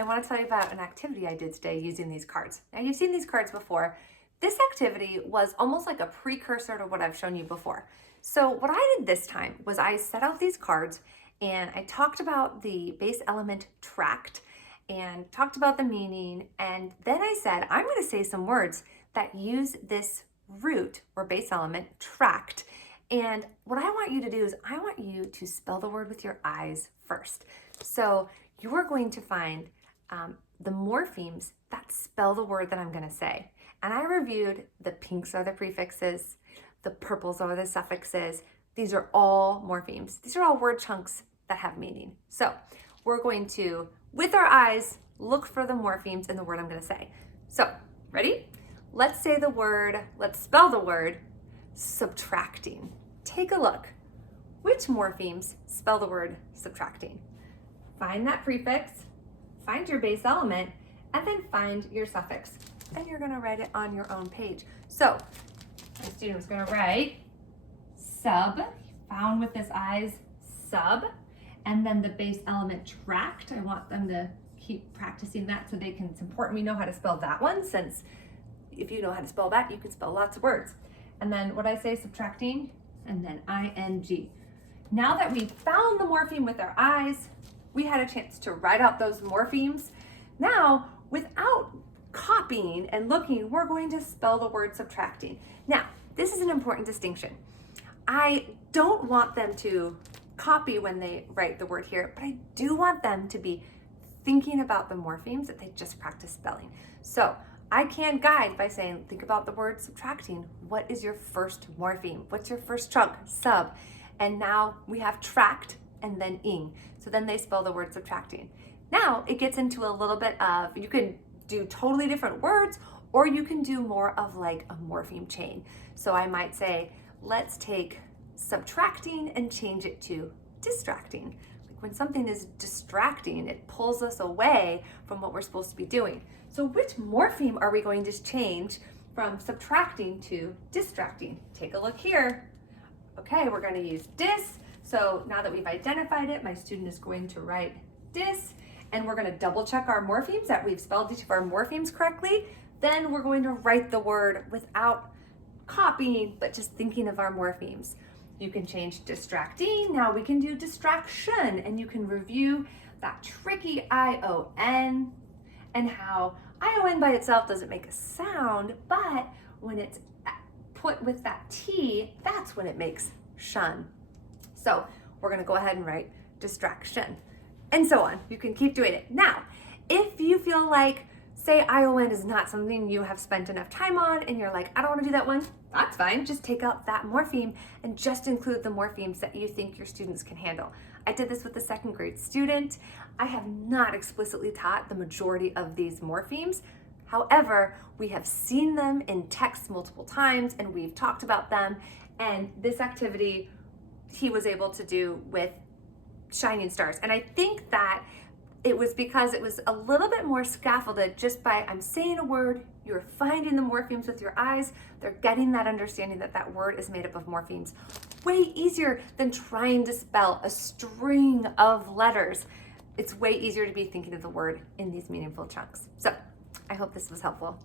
I want to tell you about an activity I did today using these cards. Now, you've seen these cards before. This activity was almost like a precursor to what I've shown you before. So what I did this time was I set out these cards and I talked about the base element tract and talked about the meaning. And then I said, I'm going to say some words that use this root or base element tract. And what I want you to do is I want you to spell the word with your eyes first. So you are going to find the morphemes that spell the word that I'm going to say. And I reviewed the pinks are the prefixes, the purples are the suffixes. These are all morphemes. These are all word chunks that have meaning. So we're going to, with our eyes, look for the morphemes in the word I'm going to say. So, ready? Let's say the word, let's spell the word subtracting. Take a look. Which morphemes spell the word subtracting? Find that prefix, find your base element, and then find your suffix. And you're going to write it on your own page. So my student was going to write sub, found with this eyes, sub, and then the base element tract. I want them to keep practicing that so they can, it's important we know how to spell that one, since if you know how to spell that, you can spell lots of words. And then what I say, subtracting, and then ing. Now that we found the morpheme with our eyes, we had a chance to write out those morphemes. Now, without copying and looking, we're going to spell the word subtracting. Now, this is an important distinction. I don't want them to copy when they write the word here, but I do want them to be thinking about the morphemes that they just practiced spelling. So I can guide by saying, think about the word subtracting. What is your first morpheme? What's your first chunk? Sub. And now we have tract and then ing. So then they spell the word subtracting. Now it gets into a little bit of, you can do totally different words, or you can do more of like a morpheme chain. So I might say, let's take subtracting and change it to distracting. Like when something is distracting, it pulls us away from what we're supposed to be doing. So which morpheme are we going to change from subtracting to distracting? Take a look here. Okay, we're going to use dis. So now that we've identified it, my student is going to write dis, and we're going to double check our morphemes that we've spelled each of our morphemes correctly. Then we're going to write the word without copying, but just thinking of our morphemes. You can change distracting. Now we can do distraction, and you can review that tricky ION and how ION by itself doesn't make a sound, but when it's put with that T, that's when it makes shun. So we're going to go ahead and write distraction, and so on. You can keep doing it. Now, if you feel like, say ION is not something you have spent enough time on and you're like, I don't want to do that one, that's fine. Just take out that morpheme and just include the morphemes that you think your students can handle. I did this with a second grade student. I have not explicitly taught the majority of these morphemes. However, we have seen them in text multiple times and we've talked about them. And this activity he was able to do with shining stars. And I think that it was because it was a little bit more scaffolded just by, I'm saying a word, you're finding the morphemes with your eyes, they're getting that understanding that that word is made up of morphemes. Way easier than trying to spell a string of letters. It's way easier to be thinking of the word in these meaningful chunks. So I hope this was helpful.